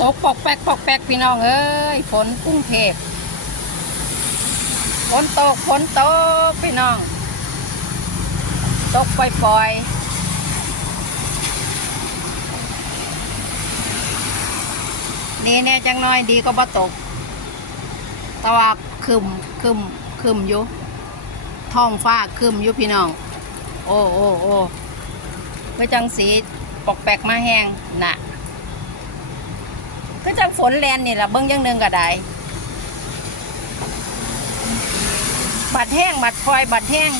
ตกปอกแปกปอกแปกพี่น้องเอ้ยฝนกรุงเทพฝนตกฝนตกพี่น้อง ตกปล่อยๆนี่แน่จังน้อยดีก็บ่ตกต่ว่าคึมคึมคึมอยู่ท้องฟ้าคึมอยู่พี่น้อง โอ้โอ้โอ้เพื่จังสีปอกแปกมาแห้งน่ะ ก็จังฝนแลนนี่ล่ะเบิ้งอยังหนึ่งก็ได้ บัดแห้งบัดคอยบัดแห้ง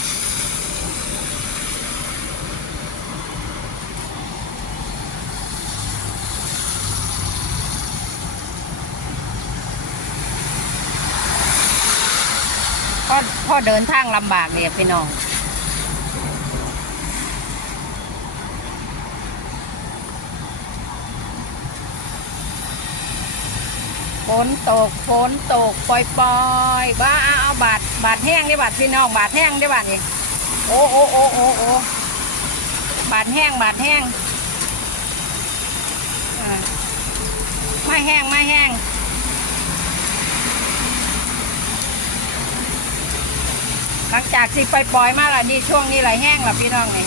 พ่อพ่อเดินทางลำบากเลยพี่น้อง นตกฝนตกปล่อยปล่อยบ้าเอาบาดบาดแห้งได้บาดพี่น้องบาดแห้งได้บาดนี่โอ้โอ้โอ้โอ้โอ้บาดแห้งบาดแห้งไม่แห้งไม่แห้งหลังจากสิปล่อยปล่อยมาและนี่ช่วงนี้ไหลแห้งละพี่น้องนี่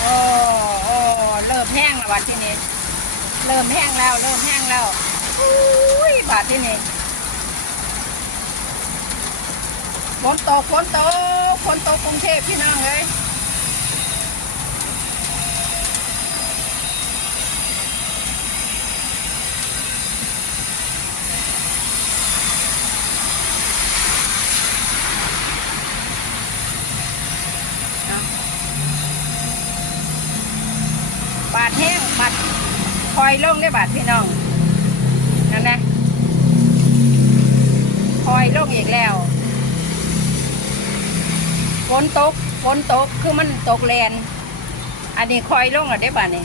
โอ้โอ้เริ่ม แล้วบัดที่นี้เริ่มแห้งแล้วเริ่มแห้งแล้วอุ้ยบาดที่นี้ฝนตกฝนตกฝนตกกรุงเทพพี่น้องเลยบาดแห้งบาดค อยลงได้บาดพี่น้องนั่นนะคอยลงอีกแล้วฝนตกฝนตกคือมันตกแรงอันนี้คอยลงอะได้ป่ะนี่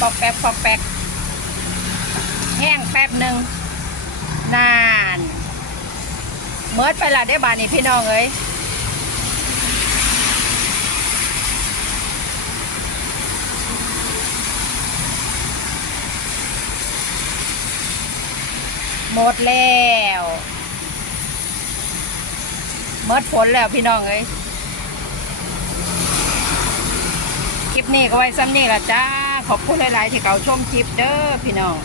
ปอกแป๊บปอกแป๊กแห้งแป๊บหนึ่ง นานเมิดไปละได้บานี่พี่น้องเอ้ยหมดแล้วหมดฝนแล้วพี่น้องเอ้ยคลิปนี้ก็ไว้ซ้ำนี่ละจ้า ขอบคุณหลาย ๆ ที่เขาชมคลิปเด้อพี่น้อง